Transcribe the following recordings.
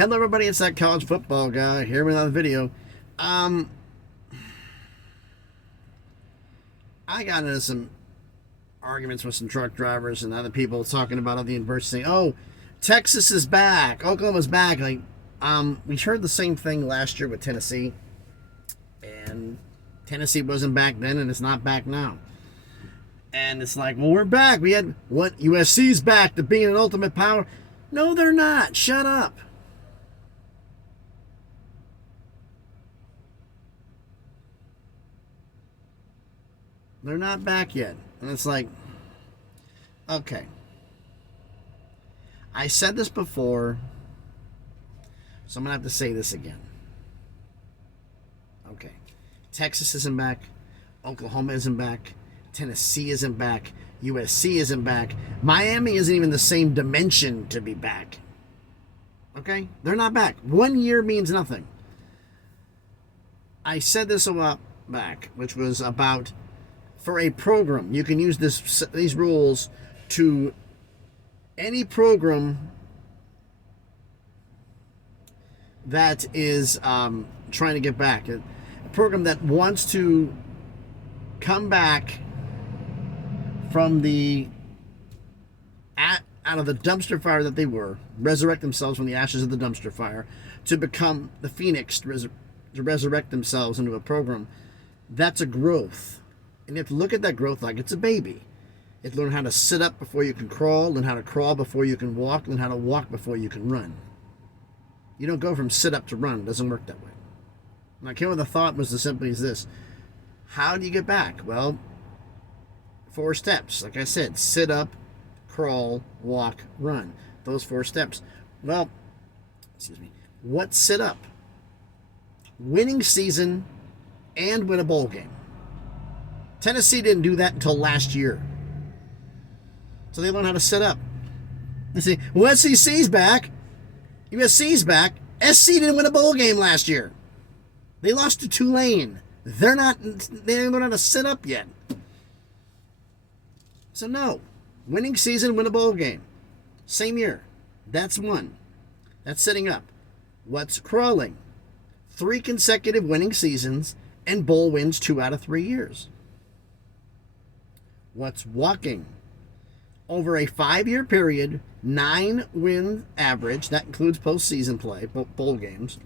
Hello everybody, it's that college football guy here with another video. I got into some arguments with some truck drivers and other people talking about other universities. Oh, Texas is back, Oklahoma's back. We heard the same thing last year with Tennessee, and Tennessee wasn't back then and it's not back now. And it's like, well, we're back. We had what? USC's back to being an ultimate power. No, they're not. Shut up. They're not back yet. And it's like, okay. I said this before, so I'm going to have to say this again. Okay. Texas isn't back. Oklahoma isn't back. Tennessee isn't back. USC isn't back. Miami isn't even the same dimension to be back. Okay? They're not back. 1 year means nothing. I said this a while back, which was about, for a program, you can use these rules to any program that is trying to get back. A program that wants to come back from out of the dumpster fire that they were, resurrect themselves from the ashes of the dumpster fire, to become the phoenix, to resurrect themselves into a program. That's a growth. And you have to look at that growth like it's a baby. You have to learn how to sit up before you can crawl, learn how to crawl before you can walk, learn how to walk before you can run. You don't go from sit up to run. It doesn't work that way. And I came with a thought was as simply as this. How do you get back? Well, 4 steps. Like I said, sit up, crawl, walk, run. Those 4 steps. Well, excuse me. What's sit up? Winning season and win a bowl game. Tennessee didn't do that until last year. So they learned how to sit up. They say, well, SEC's back. USC's back. SC didn't win a bowl game last year. They lost to Tulane. They didn't learn how to sit up yet. So no. Winning season, win a bowl game. Same year. That's one. That's sitting up. What's crawling? 3 consecutive winning seasons and bowl wins 2 out of 3 years. What's walking? Over a 5-year period, 9 win average. That includes postseason play, bowl games,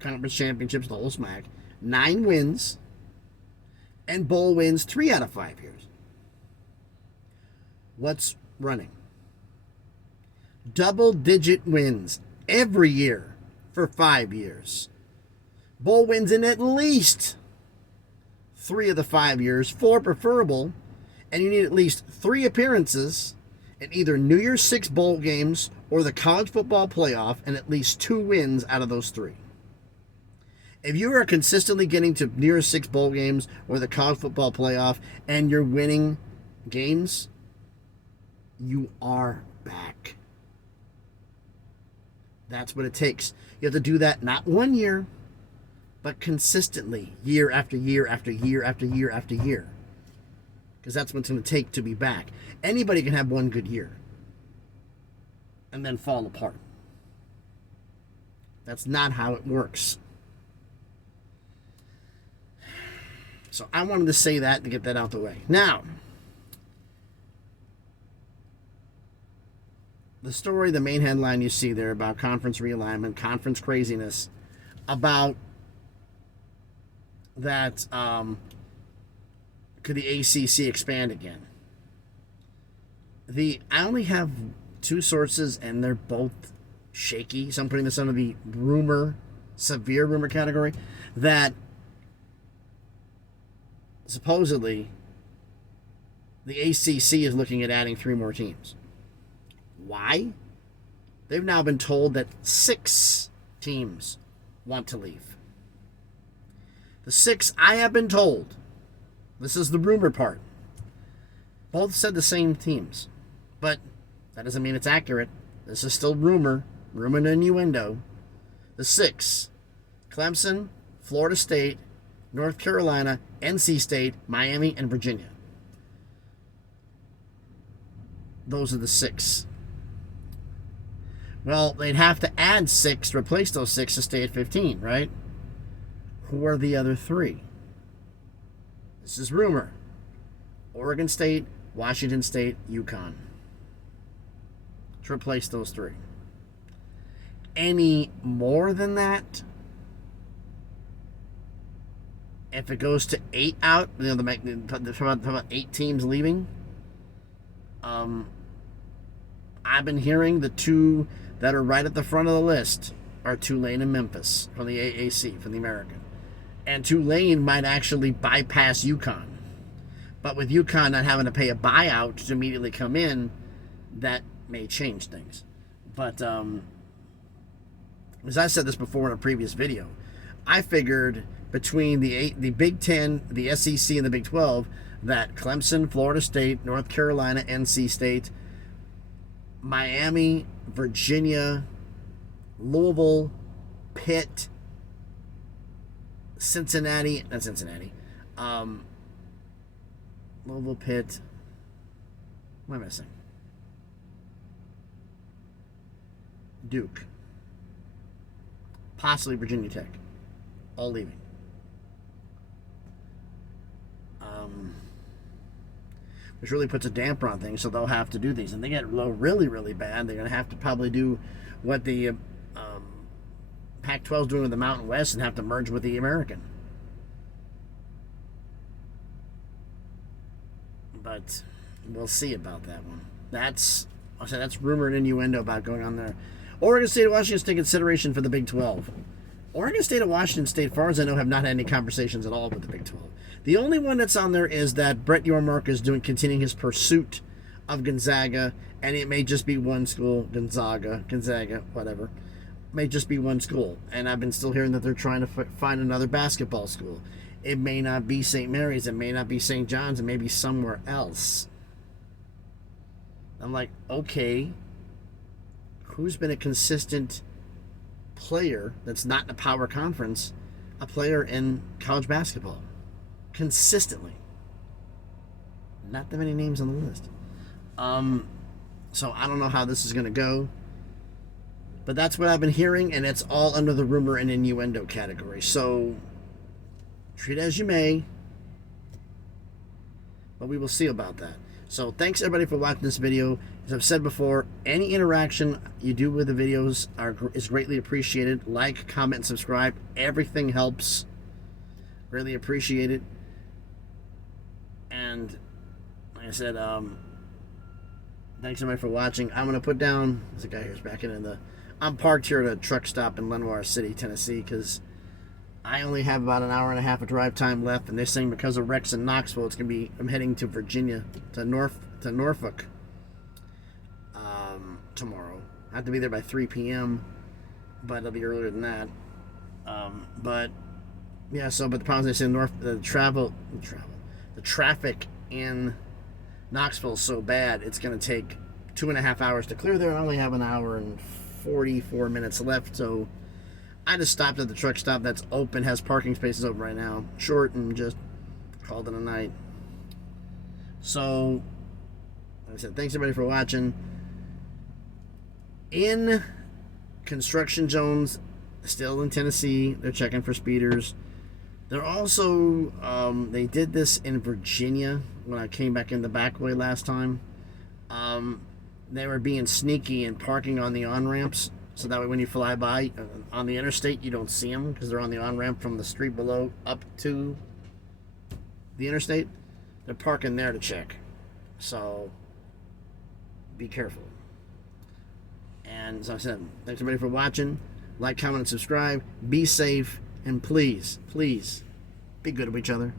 conference championships, the whole smack. 9 wins and bowl wins 3 out of 5 years. What's running? Double-digit wins every year for 5 years. Bowl wins in at least 3 of the 5 years, 4 preferable, and you need at least 3 appearances in either New Year's 6 bowl games or the college football playoff, and at least 2 wins out of those 3. If you are consistently getting to New Year's 6 bowl games or the college football playoff and you're winning games, you are back. That's what it takes. You have to do that not 1 year, but consistently, year after year after year after year after year. Because that's what it's going to take to be back. Anybody can have 1 good year and then fall apart. That's not how it works. So I wanted to say that to get that out the way. Now, the story, the main headline you see there about conference realignment, conference craziness, about that could the ACC expand again? I only have 2 sources, and they're both shaky. So I'm putting this under the severe rumor category, that supposedly the ACC is looking at adding 3 more teams. Why? They've now been told that 6 teams want to leave. The 6 I have been told, this is the rumor part, both said the same teams. But that doesn't mean it's accurate. This is still rumor and innuendo. The 6, Clemson, Florida State, North Carolina, NC State, Miami, and Virginia. Those are the 6. Well, they'd have to add 6 to replace those 6 to stay at 15, right? Who are the other 3? This is rumor. Oregon State, Washington State, UConn. To replace those 3. Any more than that, if it goes to 8 out, you know, about 8 teams leaving, I've been hearing the 2 that are right at the front of the list are Tulane and Memphis from the AAC, from the American. And Tulane might actually bypass UConn. But with UConn not having to pay a buyout to immediately come in, that may change things. But as I said this before in a previous video, I figured between the Big Ten, the SEC, and the Big 12, that Clemson, Florida State, North Carolina, NC State, Miami, Virginia, Louisville, Pitt, Cincinnati, not Cincinnati, Louisville, Pitt, what am I missing? Duke, possibly Virginia Tech, all leaving. Which really puts a damper on things, so they'll have to do these. And they get really, really bad, they're going to have to probably do what the Pac-12 is doing with the Mountain West and have to merge with the American. But we'll see about that one. That's rumor and innuendo about going on there. Oregon State and Washington State consideration for the Big 12. Oregon State and Washington State, as far as I know, have not had any conversations at all with the Big 12. The only one that's on there is that Brett Yormark is continuing his pursuit of Gonzaga, and it may just be one school, Gonzaga, whatever. It may just be one school. And I've been still hearing that they're trying to find another basketball school. It may not be St. Mary's, it may not be St. John's, it may be somewhere else. I'm like, okay, who's been a consistent player that's not in a power conference, a player in college basketball? Consistently. Not that many names on the list. So I don't know how this is going to go. But that's what I've been hearing, and it's all under the rumor and innuendo category. So treat it as you may. But we will see about that. So thanks everybody for watching this video. As I've said before, any interaction you do with the videos is greatly appreciated. Like, comment, and subscribe. Everything helps. Really appreciate it. And like I said, thanks everybody for watching. I'm gonna put down. There's a guy here's backing in the. I'm parked here at a truck stop in Lenoir City, Tennessee, because I only have about an hour and a half of drive time left, and they're saying because of wrecks in Knoxville, it's gonna be. I'm heading to Virginia, to Norfolk, tomorrow. I have to be there by 3 p.m., but it'll be earlier than that. But yeah, but the problem is they say the traffic in Knoxville is so bad, it's going to take 2.5 hours to clear there, and I only have an hour and 44 minutes left, so I just stopped at the truck stop that's open, has parking spaces open right now, short, and just called it a night. So, like I said, thanks everybody for watching. In construction zones, still in Tennessee, they're checking for speeders. They're also, they did this in Virginia when I came back in the back way last time. They were being sneaky and parking on the on-ramps, so that way when you fly by on the interstate, you don't see them because they're on the on-ramp from the street below up to the interstate. They're parking there to check. So, be careful. And as I said, thanks everybody for watching. Like, comment, and subscribe. Be safe. And please, please, be good to each other.